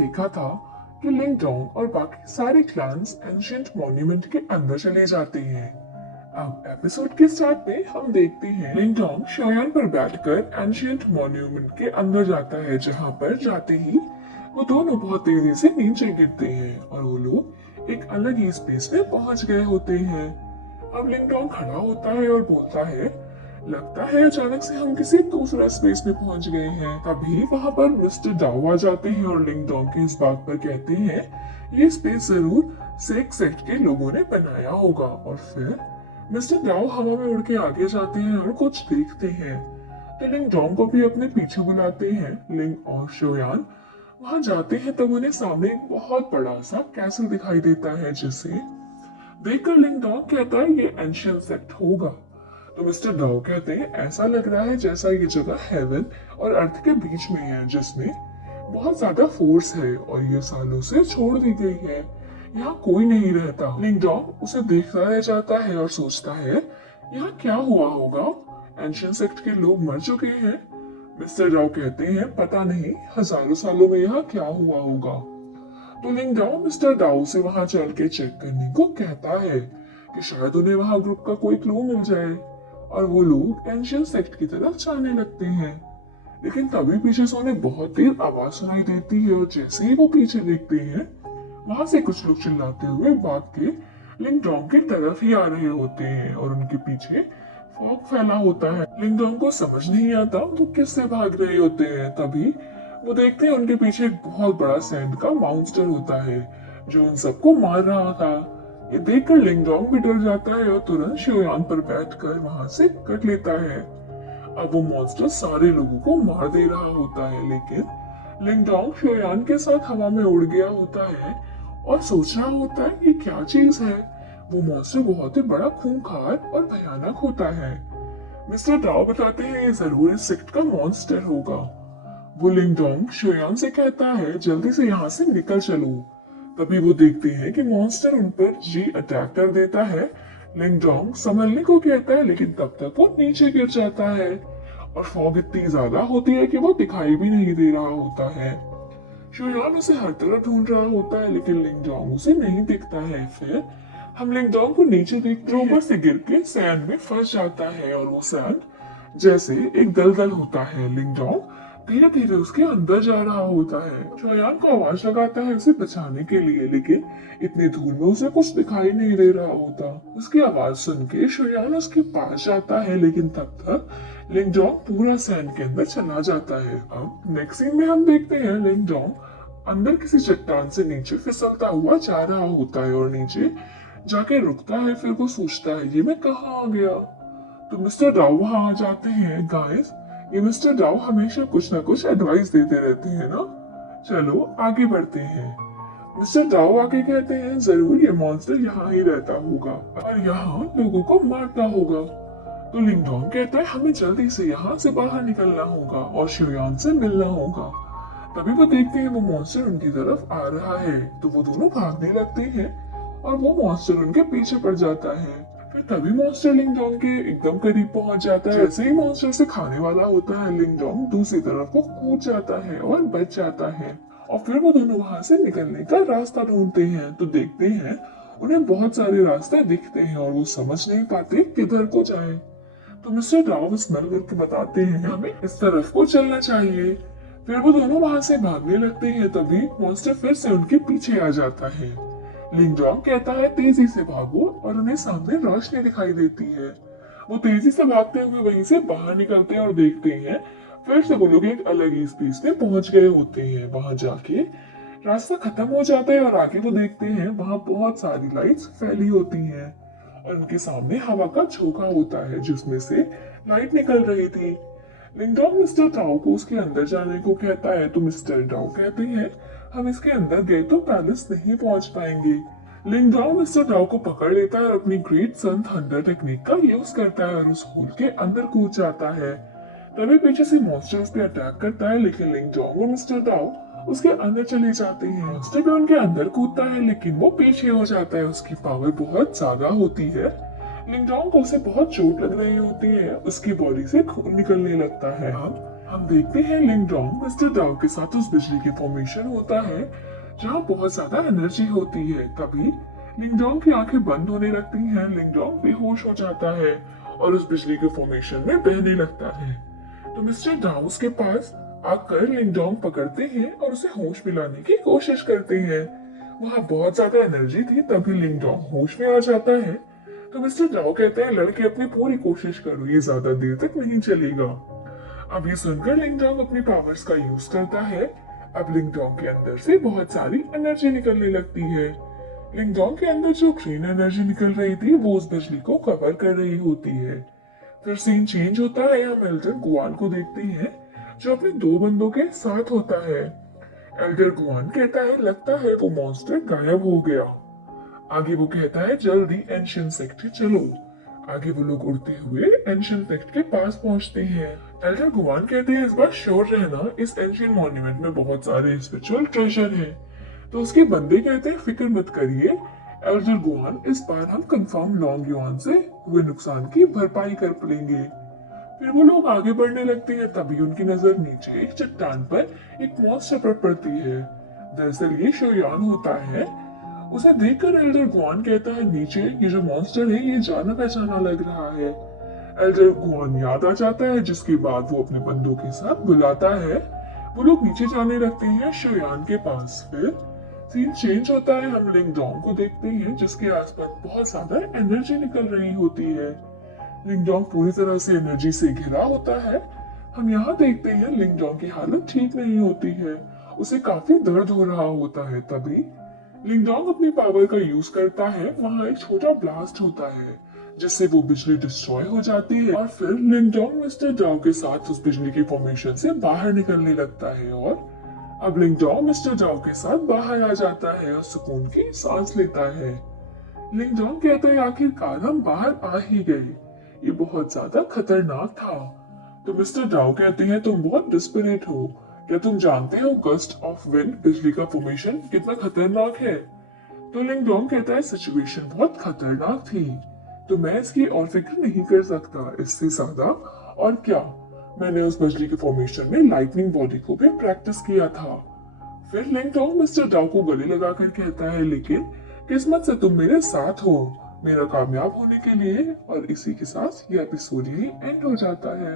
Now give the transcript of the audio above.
देखा था कि लिंगडोंग और बाकी सारे क्लैंस एंशिएंट मॉन्यूमेंट के अंदर चले जाते हैं। अब एपिसोड के स्टार्ट में हम देखते हैं लिंगडोंग शोयान पर बैठकर एंशिएंट मॉन्यूमेंट के अंदर जाता है, जहां पर जाते ही वो दोनों बहुत तेजी से नीचे गिरते हैं और वो लोग एक अलग ही स्पेस में पहुंच गए होते हैं। अब लिंगडोंग खड़ा होता है और बोलता है, लगता है अचानक से हम किसी दूसरे स्पेस में पहुंच गए हैं। तभी वहां पर मिस्टर डाउ आ जाते हैं और लिंगडोंग की इस बात पर कहते हैं ये स्पेस जरूर सेक सेक्ट के लोगों ने बनाया होगा। और फिर मिस्टर डाउ हवा में उड़ के आगे जाते हैं और कुछ देखते हैं, तो लिंगडोंग को भी अपने पीछे बुलाते हैं। लिंग और शोयान वहां जाते हैं तब उन्हें सामने एक बहुत बड़ा सा कैसल दिखाई देता है, जिसे देखकर लिंगडोंग कहता है ये एंशिएंट सेक्ट होगा। तो मिस्टर डाउ कहते हैं ऐसा लग रहा है जैसा ये जगह हेवन और अर्थ के बीच में है, जिसमें बहुत ज्यादा फोर्स है और ये सालों से छोड़ दी गई है। यहाँ कोई नहीं रहता। लिंगडोंग उसे देखता रह जाता है और सोचता है यहाँ क्या हुआ होगा, एंशिएंट सेक्ट के लोग मर चुके हैं। मिस्टर डाउ कहते हैं पता नहीं हजारों सालों में यहाँ क्या हुआ होगा। तो लिंगडोंग मिस्टर डाउ से वहां चल के चेक करने को कहता है कि शायद उन्हें वहां ग्रुप का कोई क्लू मिल जाए, और वो लोग एंशिएंट सेक्ट की तरफ जाने लगते हैं। लेकिन तभी पीछे से उन्हें बहुत तेज आवाज सुनाई देती है और जैसे ही वो पीछे देखते हैं वहां से कुछ लोग चिल्लाते हुए भाग के लिंगडोंग की तरफ ही आ रहे होते हैं और उनके पीछे फॉग फैला होता है। लिंगडोंग को समझ नहीं आता वो किससे भाग रहे होते हैं। तभी वो देखते हैं उनके पीछे एक बहुत बड़ा सैंड का मॉन्स्टर होता है जो उन सबको मार रहा था। ये देखकर लिंगडोंग भी डर जाता है और तुरंत शोयान पर बैठकर वहां से कट लेता है। अब वो मॉन्स्टर सारे लोगों को मार दे रहा होता है, लेकिन लिंगडोंग शोयान के साथ हवा में उड़ गया होता है और सोच रहा होता है ये क्या चीज है। वो मॉन्स्टर बहुत ही बड़ा, खूंखार और भयानक होता है। मिस्टर डाउ बताते हैं ये जरूर इस सेक्ट का मॉन्स्टर होगा। वो लिंगडोंग शोयान से कहता है जल्दी से यहाँ से निकल चलो। तभी वो देखते हैं कि मॉन्स्टर उन पर जी अटैक कर देता है। लिंगडोंग संभलने को कहता है, लेकिन तब तक वो नीचे गिर जाता है और फॉग इतनी ज्यादा होती है कि वो दिखाई भी नहीं दे रहा होता है। शोयान उसे हर तरफ ढूंढ रहा होता है, लेकिन लिंगडोंग उसे नहीं दिखता है। फिर हम लिंगडोंग को नीचे देखते हैं, ऊपर से गिर के सैंड में फंस जाता है और वो सैंड जैसे एक दलदल होता है। लिंगडोंग धीरे धीरे उसके अंदर जा रहा होता है। शोयान को आवाज लगाता है उसे बचाने के लिए, लेकिन इतनी धूल में उसे कुछ दिखाई नहीं दे रहा होता। उसकी आवाज सुन के शोयान उसके पास जाता है, लेकिन तब तक लिंगडोंग पूरा सैंड के अंदर चला जाता है। अब नेक्स्ट सीन में हम देखते हैं लिंगडोंग अंदर किसी चट्टान से नीचे फिसलता हुआ जा रहा होता है और नीचे जाके रुकता है। फिर वो सोचता है ये मैं कहाँ आ गया। तो मिस्टर डाउ वहां आ जाते हैं। गाइस, ये मिस्टर डाउ हमेशा कुछ ना कुछ एडवाइस देते रहते हैं ना। चलो आगे बढ़ते हैं। मिस्टर डाउ आगे कहते हैं जरूर ये मॉन्स्टर यहाँ ही रहता होगा और यहाँ लोगों को मारता होगा। तो लिंगडोंग कहता है हमें जल्दी से यहाँ से बाहर निकलना होगा और शोयान से मिलना होगा। तभी वो देखते हैं वो मॉन्स्टर उनकी तरफ आ रहा है, तो वो दोनों भागने लगते हैं और वो मॉन्स्टर उनके पीछे पड़ जाता है। फिर तभी मॉन्स्टर लिंगडोंग के एकदम करीब पहुंच जाता है। जैसे ही मॉन्स्टर से खाने वाला होता है, लिंगडोंग दूसरी तरफ को कूद जाता है और बच जाता है। और फिर वो दोनों वहां से निकलने का रास्ता ढूंढते हैं, तो देखते हैं उन्हें बहुत सारे रास्ते दिखते हैं और वो समझ नहीं पाते किधर को जाए। तो मिस्टर डाउ स्मेल करके बताते हैं हमें इस तरफ को चलना चाहिए। फिर वो दोनों वहां से भागने लगते हैं। तभी मॉन्स्टर फिर से उनके पीछे आ जाता है। लिंगडोंग कहता है तेजी से भागो और उन्हें सामने रोशनी दिखाई देती है। वो तेजी से भागते हुए वहीं से बाहर निकलते हैं और देखते हैं फिर से वो लोग एक अलग ही स्पेस में पहुंच गए होते हैं। वहां जाके रास्ता खत्म हो जाता है और आगे वो देखते हैं वहां बहुत सारी लाइट्स फैली होती हैं और उनके सामने हवा का झोंका होता है जिसमें से लाइट निकल रही थी। लिंगडोंग मिस्टर डाउ को उसके अंदर जाने को कहता है, तो मिस्टर डाउ कहते हैं हम इसके अंदर गए तो पैलेस नहीं पहुंच पाएंगे। लिंगडोंग मिस्टर डाउ को पकड़ लेता है और अपनी ग्रेट सन थंडर टेक्निक का यूज करता है और उस होल के अंदर कूद जाता है। तभी पीछे से मॉन्स्टर उस पे अटैक करता है, लेकिन लिंगडोंग और मिस्टर डाउ उसके अंदर चले जाते हैं। मॉन्स्टर भी उनके अंदर कूदता है, लेकिन वो पीछे हो जाता है। उसकी पावर बहुत ज्यादा होती है। लिंगडोंग को उसे बहुत चोट लग रही होती है, उसकी बॉडी से खून निकलने लगता है। अब हम देखते हैं लिंग डोंग मिस्टर डाउ के साथ उस बिजली के फॉर्मेशन होता है जहाँ बहुत ज्यादा एनर्जी होती है। तभी लिंग डोंग की आंखें बंद होने लगती हैं, लिंग डोंग बेहोश हो जाता है और उस बिजली के फॉर्मेशन में बहने लगता है। तो मिस्टर डाउ उसके पास आकर लिंग डोंग पकड़ते हैं और उसे होश में लाने की कोशिश करते हैं। वहाँ बहुत ज्यादा एनर्जी थी, तभी लिंग डोंग होश में आ जाता है। तो मिस्टर डाउ कहते हैं लड़के अपनी पूरी कोशिश करो, ये ज्यादा देर तक नहीं चलेगा। अब ये सुनकर लिंग डोंग अपनी पावर्स का यूज करता है। अब लिंग डोंग के अंदर से बहुत सारी एनर्जी निकलने लगती है। लिंग डोंग के अंदर जो ग्रीन एनर्जी निकल रही थी वो उस बिजली को कवर कर रही होती है। फिर सीन चेंज होता है, हम एल्डर गुआन को देखते हैं जो अपने दो बंदों के साथ होता है। एल्डर गुआन कहता है लगता है वो मॉन्स्टर गायब हो गया। आगे वो कहता है जल्दी एंशिएंट सेक्ट चलो। आगे वो लोग उड़ते हुए एंशिएंट सेक्ट के पास पहुंचते हैं। एल्डर गुआन कहते हैं इस बार श्योर रहना, इस एंशिएंट मॉन्यूमेंट में बहुत सारे स्पिरिचुअल ट्रेजर हैं। तो उसके बंदे कहते हैं फिक्र मत करिए एल्डर गुआन, इस बार हम कंफर्म लॉन्ग युआन से हुए नुकसान की भरपाई कर लेंगे। फिर वो लोग आगे बढ़ने लगते हैं, तभी उनकी नजर नीचे एक चट्टान पर एक मॉन्स्टर पर पड़ती है। दरअसल ये शोयान होता है। उसे देखकर एल्डर गुआन कहता है नीचे ये जो मॉन्स्टर है ये जाना पहचाना लग रहा है। एल्डर गुआन याद आ जाता है, जिसके बाद वो अपने बंदों के साथ बुलाता है। वो लोग नीचे जाने लगते हैं शोयान के पास। फिर सीन चेंज होता है, हम लिंग डोंग को देखते हैं जिसके आसपास बहुत ज्यादा एनर्जी निकल रही होती है। लिंग डोंग पूरी तरह से एनर्जी से घिरा होता है। हम यहाँ देखते हैं लिंग डोंग की हालत ठीक नहीं होती है, उसे काफी दर्द हो रहा होता है। तभी लिंग डोंग अपनी पावर का यूज करता है, वहाँ एक छोटा ब्लास्ट होता है जिससे वो बिजली डिस्ट्रॉय हो जाती है और फिर लिंग डोंग मिस्टर डाउ के साथ उस बिजली की फॉर्मेशन से बाहर निकलने लगता है और अब लिंग डोंग मिस्टर डाउ के साथ बाहर आ जाता है और सुकून की सांस लेता है। लिंग डोंग कहता है आखिरकार हम बाहर आ ही गए, ये बहुत ज्यादा खतरनाक था। तो मिस्टर डाउ कहते हैं तुम बहुत डिस्परेट हो, क्या तुम जानते हो गस्ट ऑफ विंड बिजली का फॉर्मेशन कितना खतरनाक है? तो लिंग डोंग कहता है सिचुएशन बहुत खतरनाक थी, तो मैं इसकी और फिक्र नहीं कर सकता। इससे ज्यादा और क्या, मैंने उस बिजली के फॉर्मेशन में लाइटनिंग बॉडी को भी प्रैक्टिस किया था। फिर लिंग डोंग मिस्टर डाउ को गले लगाकर कहता है लेकिन किस्मत से तुम मेरे साथ हो मेरा कामयाब होने के लिए। और इसी के साथ ये एपिसोड यही एंड हो जाता है।